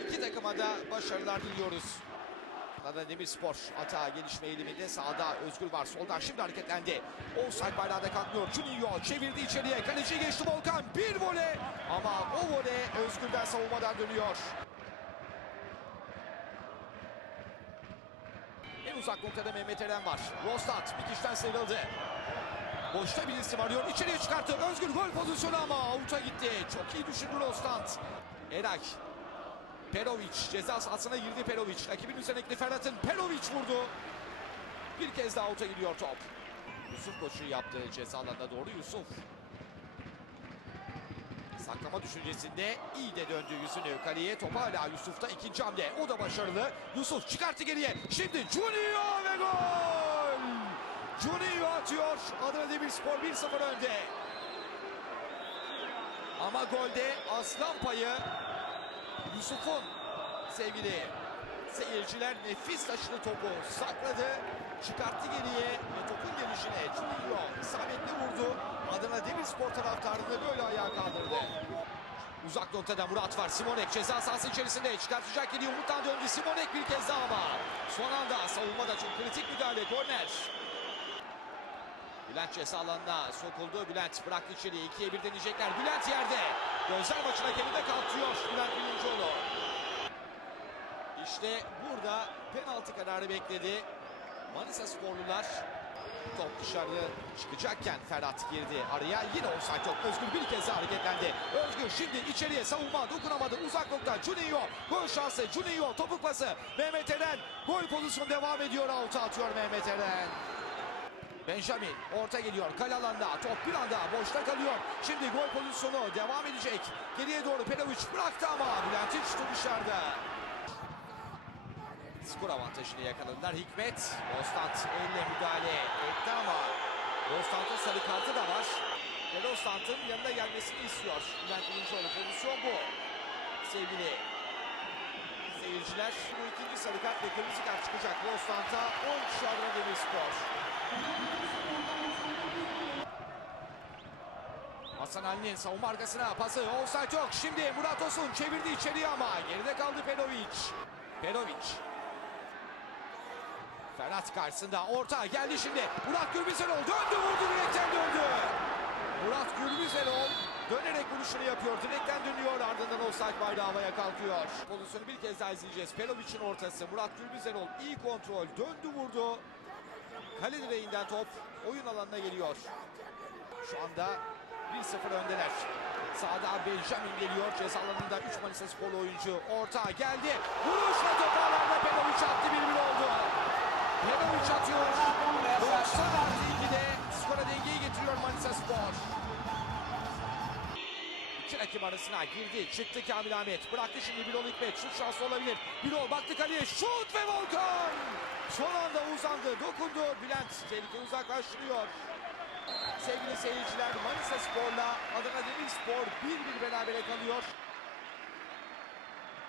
İki takıma da başarılar diliyoruz. Adana Demirspor atağa gelişme eğiliminde sağda Özgür var. Soldan şimdi hareketlendi. Offside bayrağında kalkmıyor. Juninho çevirdi içeriye. Kaleci geçti Volkan. Bir voley. Ama o voley Özgür'den savunmadan dönüyor. En uzak noktada Mehmet Eren var. Rostat bir kişiden sıyrıldı. Boşta bir isim arıyor. İçeriye çıkarttı. Özgür gol pozisyonu ama avuta gitti. Çok iyi düşündü Rostat. Eray. Perovic ceza sahasına girdi Perovic. Rakibin üzerindeki Ferhat'ın Perovic vurdu. Bir kez daha avuta gidiyor top. Yusuf koşu yaptı ceza alanına doğru Yusuf. Saklama düşüncesinde iyi de döndü yüzünü kaleye. Top hala Yusuf'ta ikinci hamle. O da başarılı. Yusuf çıkarttı geriye. Şimdi Junior ve gol! Junior atıyor. Adana Demirspor 1-0 önde. Ama golde aslan payı Yusuf'un sevgili seyirciler nefis taşıdı topu sakladı çıkarttı geriye ve topun gelişine Juninho isabetli vurdu. Adana Demirspor taraftarını böyle ayağa kaldırdı. Uzak noktada Murat var Simonek ceza sahası içerisinde çıkartacak geriye umuttan döndü Simonek bir kez daha ama son anda savunmada çok kritik müdahale korner Bülent ceza alanına sokuldu. Bülent bıraktı içeriye. ikiye bir deneyecekler. Bülent yerde. Gözler maçın hakeminde kalkıyor Bülent Bilinçoğlu. İşte burada penaltı kararı bekledi. Manisa sporlular top dışarı çıkacakken Ferhat girdi araya. Yine offside yok. Özgür bir kez daha hareketlendi. Özgür şimdi içeriye savunma dokunamadı. Uzak nokta Juninho. Gol şansı Juninho. Topuk pası. Mehmet Eren. Gol pozisyonu devam ediyor. Out'a atıyor Mehmet Eren. Benjamin orta geliyor. Kale alanda top bir anda boşta kalıyor. Şimdi gol pozisyonu devam edecek. Geriye doğru Perovic bıraktı ama Bülent'in şutu dışarıda. Skor avantajını yakaladılar. Hikmet Rostant elle müdahale etti ama Rostant'ın sarı kartı da var. Ve Rostant'ın yanına gelmesini istiyor. Bülent Bilinçoğlu pozisyon bu. Sevgili seyirciler bu ikinci sarı kart ve kırmızı kart çıkacak Rostant'a 10 kişi Adana Demirspor. Hasan Ali'nin savunma arkasına pası offside yok. Şimdi Murat Osun çevirdi içeriye ama geride kaldı Perovic. Perovic. Ferhat karşısında orta geldi şimdi. Murat Gürbüzerol döndü vurdu direkten döndü. Murat Gürbüzerol dönerek vuruşunu yapıyor. Direkten dönüyor ardından offside bayrağı havaya kalkıyor. Pozisyonu bir kez daha izleyeceğiz. Perovic'in ortası. Murat Gürbüzerol iyi kontrol döndü vurdu. Kale direğinden top oyun alanına geliyor. Şu anda 1-0 öndeler. Sağda Benjamin geliyor. Ceza alanında 3 Manisa sporlu oyuncu. Orta geldi. Vuruşla top ağlarda Perovic attı 1-1 oldu. Perovic atıyor. 90 artı 2'de skora dengeyi getiriyor Manisa Spor. İki rakip arasına girdi. Çıktı Kamil Ahmet. Bıraktı şimdi Birol Hikmet. Şut şansı olabilir. Birol baktı kaleye. Şut ve Volkan. Son anda uzandı. Dokundu. Bülent tehlike uzaklaştırıyor. Sevgili seyirciler Manisa Spor'la Adana Demirspor 1-1 berabere kalıyor.